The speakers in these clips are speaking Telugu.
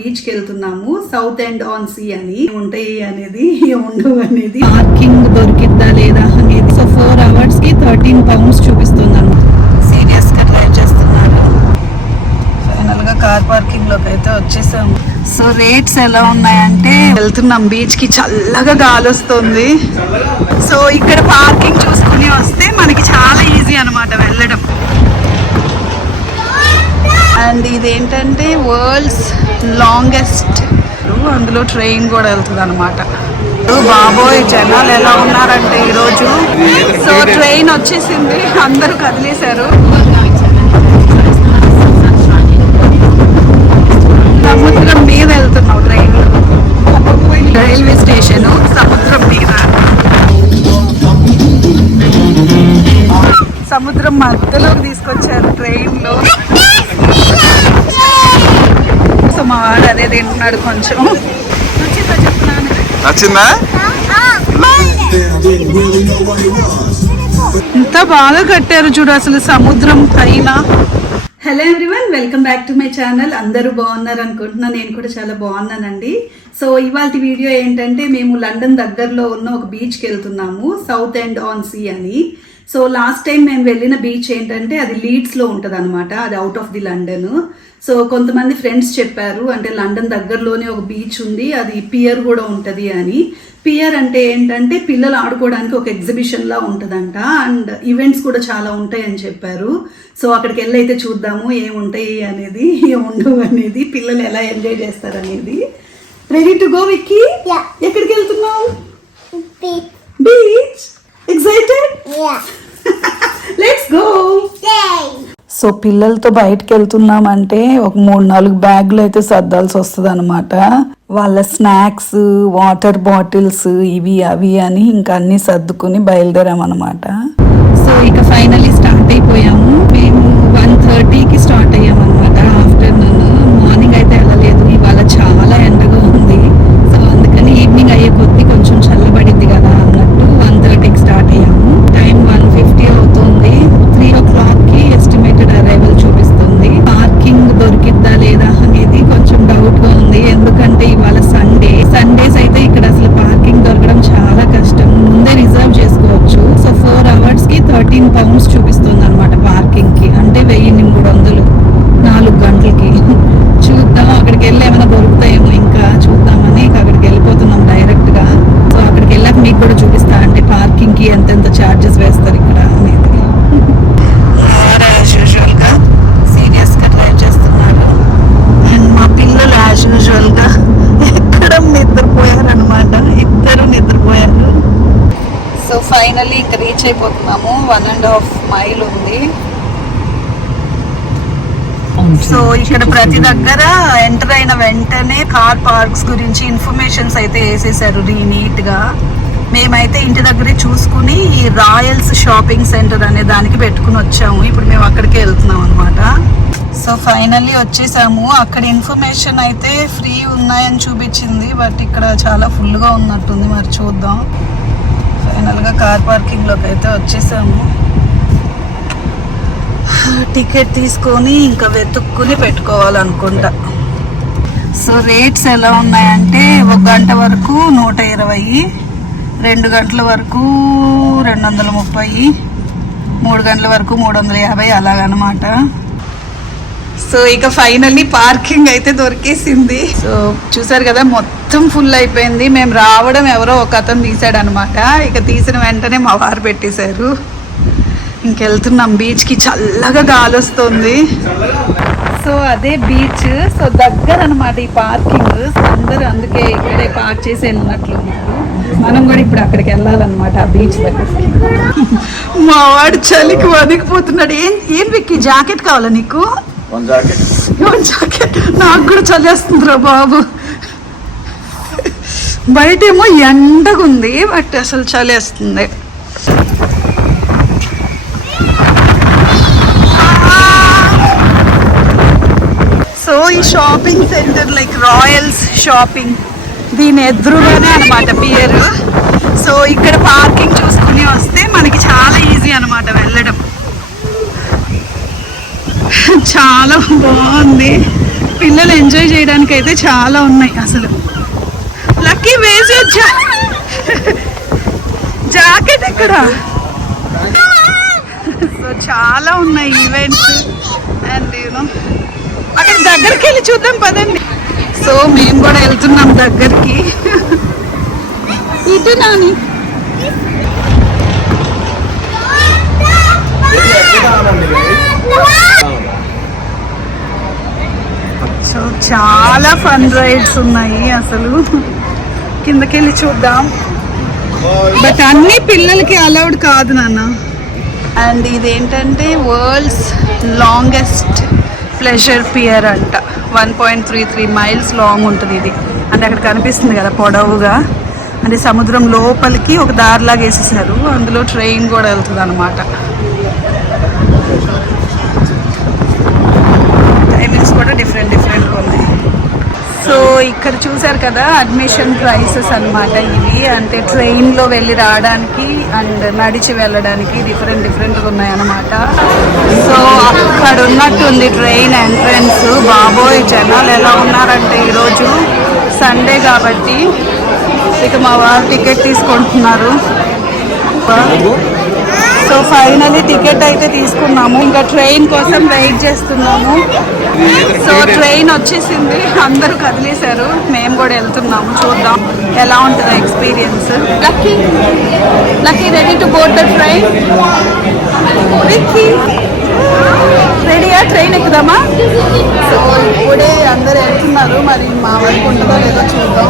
బీచ్కి వెళ్తున్నాము సౌత్ అండ్ ఆన్ సీ అని. ఉంటాయి అనేది ఉండవు అనేది పార్కింగ్ దొరికిద్దా లేదా అనేది. సో ఫోర్ అవర్స్కి థర్టీన్ పౌండ్స్ చూపిస్తుంది అనమాట సీరియస్గా ట్రై చేస్తున్నారు? ఫైనల్గా కార్ పార్కింగ్లోకి అయితే వచ్చేసాము సో రేట్స్ ఎలా ఉన్నాయంటే వెళ్తున్నాం బీచ్కి చల్లగా గాలి వస్తుంది. సో ఇక్కడ పార్కింగ్ చూసుకుని వస్తే మనకి చాలా ఈజీ అనమాట వెళ్ళడం. అండ్ ఇదేంటంటే వరల్డ్స్ లాంగెస్ట్. అందులో ట్రైన్ కూడా వెళ్తుంది అనమాట బాబోయ్ జనాలు ఎలా ఉన్నారంటే ఈరోజు. సో ట్రైన్ వచ్చేసింది. అందరూ కదిలేశారు. సముద్రం మీద వెళ్తున్నావు ట్రైన్. రైల్వే స్టేషన్ సముద్రం మీద. సముద్రం మధ్యలోకి తీసుకొచ్చారు ట్రైన్లో. సో మా వాడు అదే తింటున్నాడు కొంచెం. నచ్చిందా? ఎంత బాగా కట్టారు చూడు అసలు సముద్రం పైన. Hello everyone welcome back to my channel అందరూ బాగున్నారు అనుకుంటున్నా నేను కూడా చాలా బాగున్నానండి. సో ఇవాళ వీడియో ఏంటంటే మేము లండన్ దగ్గరలో ఉన్న ఒక బీచ్కి వెళ్తున్నాము సౌత్ ఎండ్ ఆన్ సీ అని. సో లాస్ట్ టైం మేము వెళ్ళిన బీచ్ ఏంటంటే అది లీడ్స్లో ఉంటుంది అనమాట అది out of the London so కొంతమంది ఫ్రెండ్స్ చెప్పారు అంటే లండన్ దగ్గరలోనే ఒక బీచ్ ఉంది అది పియర్ కూడా ఉంటుంది అని. పియర్ అంటే ఏంటంటే పిల్లలు ఆడుకోవడానికి ఒక ఎగ్జిబిషన్ లా ఉంటుందంట అండ్ ఈవెంట్స్ కూడా చాలా ఉంటాయి అని చెప్పారు. సో అక్కడికి వెళ్ళి అయితే చూద్దాము ఏముంటాయి అనేది ఏముండవు అనేది పిల్లలు ఎలా ఎంజాయ్ చేస్తారు అనేది. Ready to go Vicky. ఎక్కడికి వెళ్తున్నావు Big. Beach excited Yeah. Let's go Yay. So పిల్లలతో బయటకు వెళ్తున్నామంటే ఒక మూడు నాలుగు బ్యాగులు అయితే సర్దాల్సి వస్తుంది అనమాట వాళ్ళ స్నాక్స్ వాటర్ బాటిల్స్ ఇవి అవి అని ఇంకా అన్ని సర్దుకుని బయలుదేరామన్నమాట. సో ఇక ఫైనలీ స్టార్ట్ అయిపోయాము. మేము వన్ థర్టీకి స్టార్ట్ అయ్యాము ఫైనల్లీ ఇంకా రీచ్ అయిపోతున్నాము. వన్ అండ్ హాఫ్ మైల్ ఉంది. సో ఇక్కడ ప్రతి దగ్గర ఎంటర్ అయిన వెంటనే కార్ పార్క్స్ గురించి ఇన్ఫర్మేషన్స్ అయితే వేసేసారు రీ నీట్గా. మేమైతే ఇంటి దగ్గరే చూసుకుని ఈ రాయల్స్ షాపింగ్ సెంటర్ అనే దానికి పెట్టుకుని వచ్చాము. ఇప్పుడు మేము అక్కడికే వెళ్తున్నాం అనమాట సో ఫైనల్లీ వచ్చేసాము. అక్కడ ఇన్ఫర్మేషన్ అయితే ఫ్రీ ఉన్నాయని చూపించింది. బట్ ఇక్కడ చాలా ఫుల్గా ఉన్నట్టుంది. మరి చూద్దాం. ఫైనల్గా కార్ పార్కింగ్లోకి అయితే వచ్చేసాము. టికెట్ తీసుకొని ఇంకా వెతుక్కుని పెట్టుకోవాలనుకుంటా. సో రేట్స్ ఎలా ఉన్నాయంటే ఒక గంట వరకు నూట ఇరవై రెండు గంటల వరకు రెండు వందల ముప్పై మూడు గంటల వరకు మూడు వందల యాభై అలాగనమాట. సో ఇక ఫైనల్లీ పార్కింగ్ అయితే దొరికేసింది. సో చూసారు కదా మొత్తం ఫుల్ అయిపోయింది. మేము రావడం ఎవరో ఒక అతను తీసాడు అనమాట ఇక తీసిన వెంటనే మా వారు పెట్టేశారు. ఇంకెళ్తున్నాం బీచ్కి చల్లగా గాలి వస్తుంది. సో అదే బీచ్ సో దగ్గర అనమాట ఈ పార్కింగ్ అందరూ అందుకే ఇక్కడే పార్క్ చేసి వెళ్ళినట్లు మనం కూడా ఇప్పుడు అక్కడికి వెళ్ళాలన్నమాట ఆ బీచ్ దగ్గరికి. మా వాడు చలికి వదిలిపోతున్నాడు ఏం ఏం విక్కి? జాకెట్ కావాలా నీకు? వన్ జాకెట్ జాకెట్ నాకు కూడా చలేస్తుందిరా బాబు. బయటేమో ఎండగా ఉంది బట్ అసలు చలేస్తుంది సో ఈ shopping centre like Royals shopping దీని ఎదురుగానే అనమాట పియర్. సో ఇక్కడ పార్కింగ్ చూసుకుని వస్తే మనకి చాలా ఈజీ అనమాట వెళ్ళడం. చాలా బాగుంది. పిల్లలు ఎంజాయ్ చేయడానికి అయితే చాలా ఉన్నాయి అసలు. లక్కీ వేసి వచ్చా జాకెట్ ఎక్కడ? సో చాలా ఉన్నాయి ఈవెంట్స్ అండ్ యూనో అక్కడ దగ్గరికి వెళ్ళి చూద్దాం పదండి. సో మేము కూడా వెళ్తున్నాం దగ్గరికి. ఇటు నాని. సో చాలా ఫన్ రైడ్స్ ఉన్నాయి అసలు. కిందకెళ్ళి చూద్దాం. బట్ అన్ని పిల్లలకి అలౌడ్ కాదు నాన్న. అండ్ ఇదేంటంటే వరల్డ్స్ లాంగెస్ట్ ప్లెజర్ పియర్ అంట. One point three three miles long ఉంటుంది ఇది. అంటే అక్కడ కనిపిస్తుంది కదా పొడవుగా. అంటే సముద్రం లోపలికి ఒక దారిలాగా వేసేసారు. అందులో ట్రైన్ కూడా వెళ్తుంది అనమాట టైమింగ్స్ కూడా డిఫరెంట్ డిఫరెంట్గా ఉన్నాయి సో ఇక్కడ చూసారు కదా అడ్మిషన్ ప్రైసెస్ అన్నమాట ఇవి. అంటే ట్రైన్లో వెళ్ళి రావడానికి అండ్ నడిచి వెళ్ళడానికి డిఫరెంట్ డిఫరెంట్గా ఉన్నాయి అన్నమాట సో అక్కడ ఉన్నట్టుంది ట్రైన్ ఎంట్రన్స్ బాబోయ్ జనాలు ఎలా ఉన్నారంటే ఈరోజు సండే కాబట్టి ఇక మా వారు టికెట్ తీసుకుంటున్నారు. సో ఫైనలీ టికెట్ అయితే తీసుకున్నాము. ఇంకా ట్రైన్ కోసం వెయిట్ చేస్తున్నాము. సో ట్రైన్ వచ్చేసింది. అందరూ కదిలేశారు. మేము కూడా వెళ్తున్నాము. చూద్దాం ఎలా ఉంటుందో experience. Lucky. Lucky ready to board the train రెడీయా ట్రైన్ ఎక్కుదామా? సో ఇప్పుడే అందరు వెళ్తున్నారు. మరి మా వరకు ఉంటుందో లేదో చూద్దాం.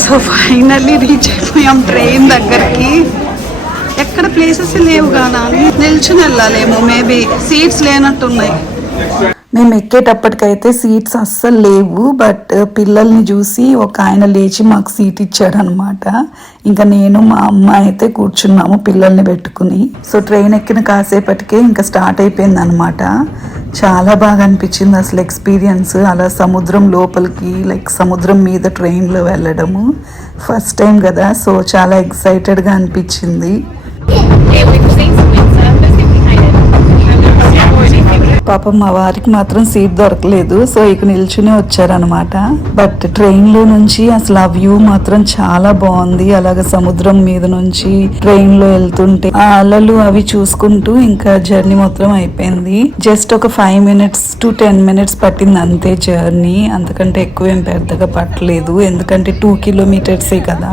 సో ఫైనల్లీ రీచ్ అయిపోయాం ట్రైన్ దగ్గరికి. ఎక్కడ ప్లేసెస్ లేవు కానా నిల్చుని వెళ్ళాలేమో మేబీ సీట్స్ లేనట్టున్నాయి. మేము ఎక్కేటప్పటికైతే సీట్స్ అస్సలు లేవు బట్ uh, పిల్లల్ని చూసి ఒక ఆయన లేచి మాకు సీట్ ఇచ్చాడు అనమాట ఇంకా నేను మా అమ్మ అయితే కూర్చున్నాము పిల్లల్ని పెట్టుకుని. సో ట్రైన్ ఎక్కిన కాసేపటికే ఇంకా స్టార్ట్ అయిపోయింది అనమాట చాలా బాగా అనిపించింది అసలు ఎక్స్పీరియన్స్ అలా సముద్రం లోపలికి లైక్ సముద్రం మీద ట్రైన్లో వెళ్ళడము. ఫస్ట్ టైం కదా సో చాలా ఎక్సైటెడ్గా అనిపించింది. పాపం మా వారికి మాత్రం సీట్ దొరకలేదు. సో ఇక నిల్చునే వచ్చారనమాట బట్ ట్రైన్లో నుంచి అసలు ఆ వ్యూ మాత్రం చాలా బాగుంది. అలాగే సముద్రం మీద నుంచి ట్రైన్లో వెళ్తుంటే ఆ అలలు అవి చూసుకుంటూ ఇంకా జర్నీ మొత్తం అయిపోయింది. జస్ట్ ఒక five minutes to ten minutes పట్టింది అంతే జర్నీ అంతకంటే ఎక్కువ ఏం పెద్దగా పట్టలేదు. ఎందుకంటే టూ కిలోమీటర్సే కదా.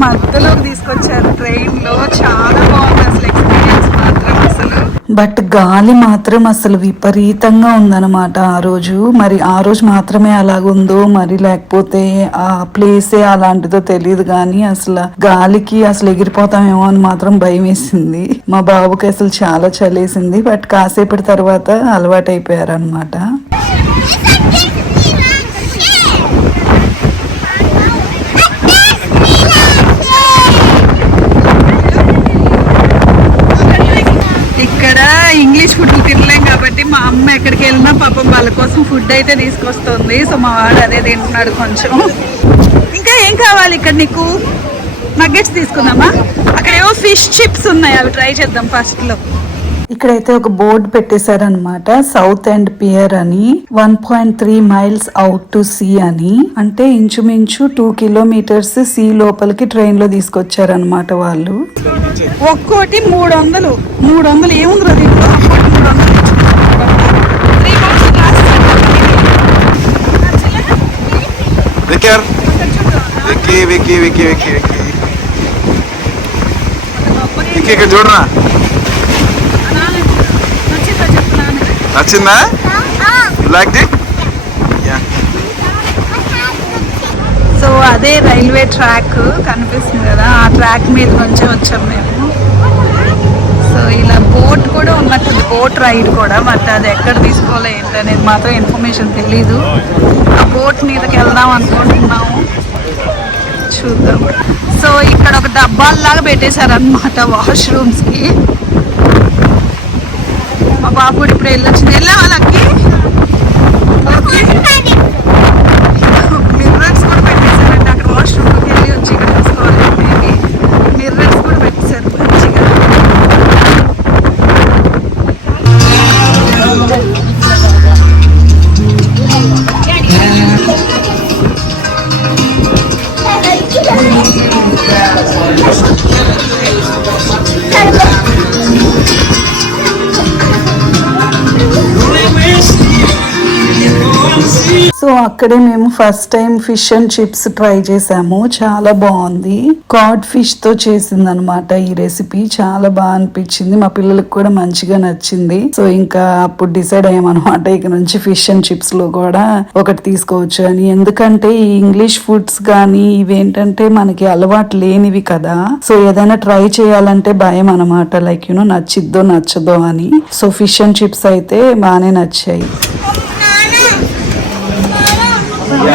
మధ్యలోకి తీసుకొచ్చారు ట్రైన్లో చాలా బాగుంది అసలు ఎక్స్పీరియన్స్ మాత్రం అసలు. బట్ గాలి మాత్రం అసలు విపరీతంగా ఉందన్నమాట ఆ రోజు. మరి ఆ రోజు మాత్రమే అలాగుందో మరి లేకపోతే ఆ ప్లేసే అలాంటిదో తెలియదు కానీ అసలు గాలికి అసలు ఎగిరిపోతామేమో అని మాత్రం భయం వేసింది మా బాబుకి అసలు చాలా చలేసింది. బట్ కాసేపటి తర్వాత అలవాటు అయిపోయారు అనమాట ఇక్కడ ఇంగ్లీష్ ఫుడ్ తినలేం కాబట్టి మా అమ్మ ఎక్కడికి వెళ్ళినా పాపం వాళ్ళ కోసం ఫుడ్ అయితే తీసుకొస్తుంది. సో మా వాడు అదే తింటున్నాడు కొంచెం. ఇంకా ఏం కావాలి ఇక్కడ నీకు? నగ్గెట్స్ తీసుకుందామా? అక్కడ ఏవో ఫిష్ చిప్స్ ఉన్నాయి. అవి ట్రై చేద్దాం ఫస్ట్లో. ఇక్కడైతే ఒక బోర్డు పెట్టేశారనమాట సౌత్ అండ్ పియర్ అని. One point three miles out to sea అని. అంటే ఇంచుమించు టూ కిలోమీటర్స్ సీ లోపలికి ట్రైన్లో తీసుకొచ్చారనమాట వాళ్ళు. ఒక్కోటి మూడు వందలు. మూడు వందలు ఏముంది మూడు వందలు విక్కర్ విక్కీ విక్కీ విక్కీ విక్కీ విక్కీ. విక్కీ ఇక్కడ చూడరా? నచ్చిందా? చెప్పు నచ్చిందా లైక్ సో అదే రైల్వే ట్రాక్ కనిపిస్తుంది కదా ఆ ట్రాక్ మీద నుంచి వచ్చాం మేము. ఇలా బోట్ కూడా ఉన్నట్టుంది బోట్ రైడ్ కూడా మరి అది ఎక్కడ తీసుకోవాలి అనేది మాత్రం ఇన్ఫర్మేషన్ తెలీదు. ఆ బోట్ మీదకి వెళ్దాం అనుకుంటున్నాము. చూద్దాం. సో ఇక్కడ ఒక డబ్బాల్లాగా పెట్టేశారనమాట వాష్రూమ్స్కి. మా బాబు ఇప్పుడు వెళ్ళొచ్చింది. వెళ్ళా వాళ్ళకి అక్కడే మేము first time fish and chips try చేసాము. చాలా బాగుంది. కాడ్ ఫిష్తో చేసింది అనమాట ఈ రెసిపీ చాలా బాగా అనిపించింది. మా పిల్లలకు కూడా మంచిగా నచ్చింది. సో ఇంకా అప్పుడు డిసైడ్ అయ్యామన్నమాట ఇక నుంచి ఫిష్ అండ్ చిప్స్లో కూడా ఒకటి తీసుకోవచ్చు అని. ఎందుకంటే ఈ ఇంగ్లీష్ ఫుడ్స్ కానీ ఇవేంటంటే మనకి అలవాటు లేనివి కదా. సో ఏదైనా ట్రై చేయాలంటే భయం అనమాట లైక్ యూనో నచ్చిద్దో నచ్చదో అని. సో ఫిష్ అండ్ చిప్స్ అయితే బాగానే నచ్చాయి.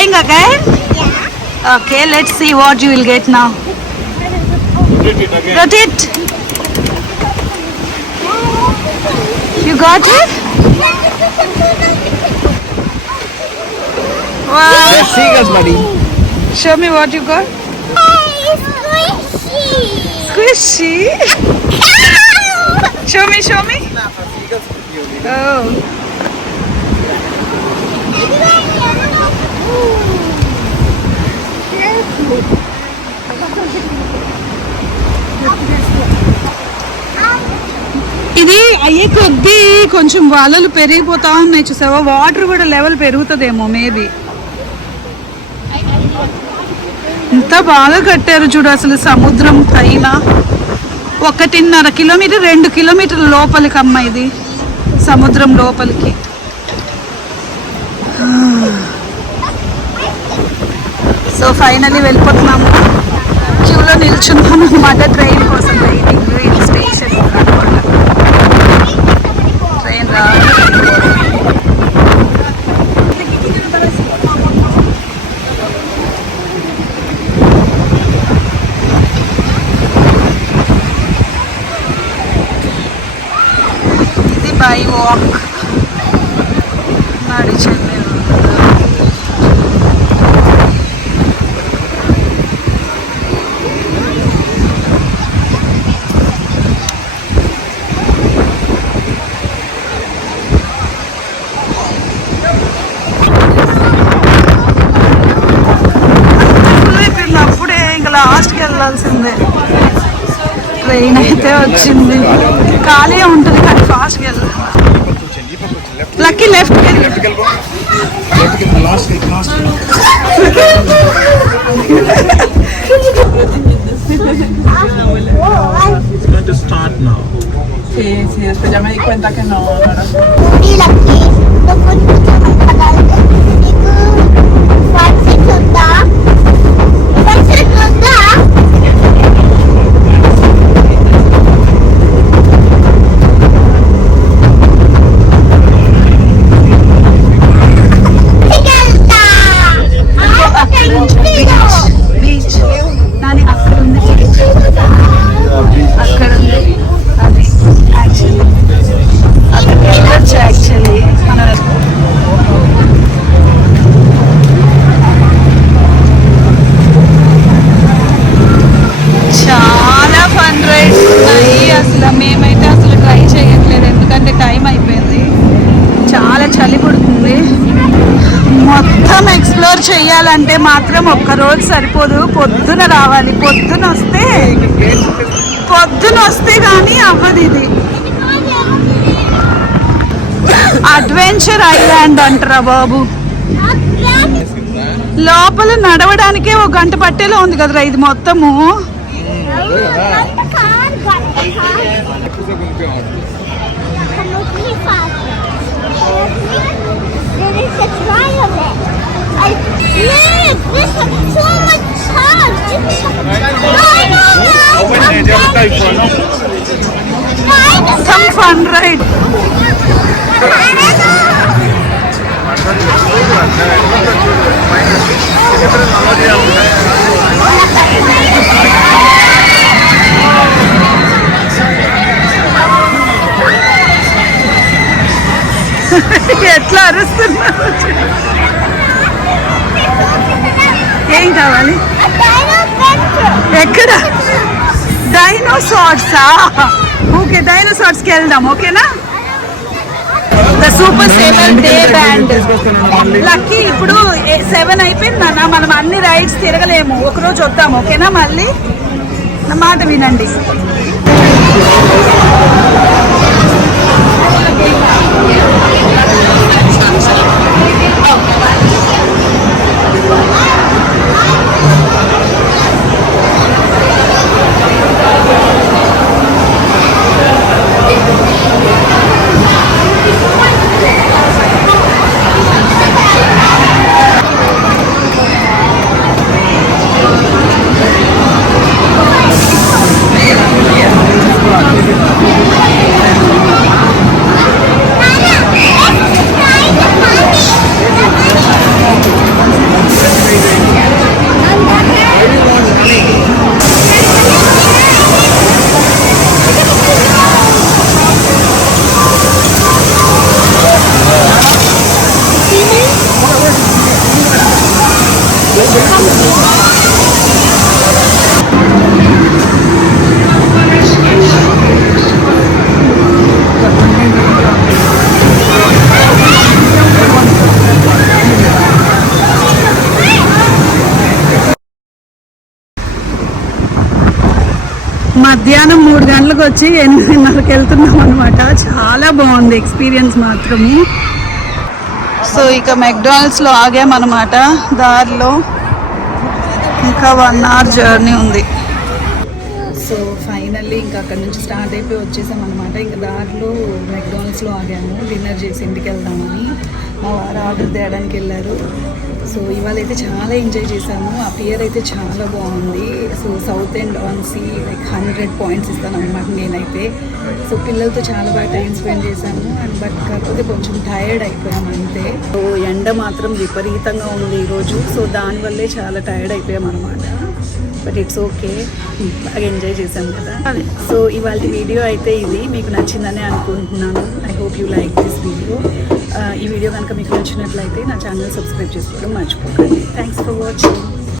trying again? Okay, let's see what you will get now. Got it? You got it? Wow. seagulls buddy Show me what you got. Squishy. Squishy. Show me, show me. Oh. ఇది అయ్యే కొద్దీ కొంచెం వలలు పెరిగిపోతా ఉన్నాయి చూసావా? వాటర్ కూడా లెవెల్ పెరుగుతుందేమో మేబీ ఎంత బాగా కట్టారు చూడు అసలు సముద్రం పైన. ఒకటిన్నర కిలోమీటర్ రెండు కిలోమీటర్ల లోపలికి అమ్మ ఇది. సముద్రం లోపలికి. ఫైనలీ వెళ్ళిపోతున్నాము. క్యూలో నిల్చున్నాము అనమాట ట్రైన్ కోసం వెయిటింగ్ హిల్ స్టేషన్ ట్రైన్ ఇది బై వాక్. నడిచే going to start now. Sí, sí, después ya me di cuenta que no, అంటే మాత్రం ఒక్కరోజు సరిపోదు. పొద్దున రావాలి. పొద్దున వస్తే పొద్దున వస్తే కానీ అవ్వదు ఇది. అడ్వెంచర్ ఐలాండ్ అంటారా బాబు. లోపల నడవడానికే ఒక గంట పట్టేలో ఉంది కదరా ఇది మొత్తము. There is a trial. of yes, this is so much fun. I know, guys. I'm some fun ride ఎట్లా అరుస్తున్నారు ఏం కావాలి? ఎక్కడ? డైనోసార్సా ఓకే డైనోసార్స్కి వెళ్దాం ఓకేనా? The super saver day band Lucky ఇప్పుడు సెవెన్ అయిపోయింది నాన్న మనం అన్ని రైడ్స్ తిరగలేము. ఒకరోజు వద్దాం ఓకేనా మళ్ళీ? నా మాట వినండి. మధ్యాహ్నం మూడు గంటలకు వచ్చి ఎనిమిదిన్నరకు వెళ్తున్నాం అనమాట చాలా బాగుంది ఎక్స్పీరియన్స్ మాత్రము. సో ఇక మెక్డానల్డ్స్లో ఆగామన్నమాట. దారిలో ఇంకా వన్ అవర్ జర్నీ ఉంది. సో ఫైనల్లీ ఇంకా అక్కడ నుంచి స్టార్ట్ అయిపోయి వచ్చేసాం అనమాట ఇంకా దారిలో మెక్డానల్డ్స్లో ఆగాము. డిన్నర్ చేసి ఇంటికి వెళ్దామని. మా వారు ఆర్డర్ తేయడానికి వెళ్ళారు. సో ఇవాళ అయితే చాలా ఎంజాయ్ చేశాము. ఆ పియర్ అయితే చాలా బాగుంది. So south end on sea like hundred points ఇస్తాను అనమాట నేనైతే. సో పిల్లలతో చాలా బాగా టైం స్పెండ్ చేశాము. అండ్ బట్ కాకపోతే కొంచెం టైర్డ్ అయిపోయాం అంతే. సో ఎండ మాత్రం విపరీతంగా ఉంది ఈరోజు. సో దానివల్లే చాలా టైర్డ్ అయిపోయాం అనమాట బట్ ఇట్స్ ఓకే. బాగా ఎంజాయ్ చేశాం కదా. సో ఇవాళ వీడియో అయితే ఇది. మీకు నచ్చిందని అనుకుంటున్నాను. I hope you like this video. ఈ వీడియో కనుక మీకు నచ్చినట్లయితే నా ఛానల్ సబ్స్క్రైబ్ చేసుకోవడం మర్చిపోకండి. Thanks for watching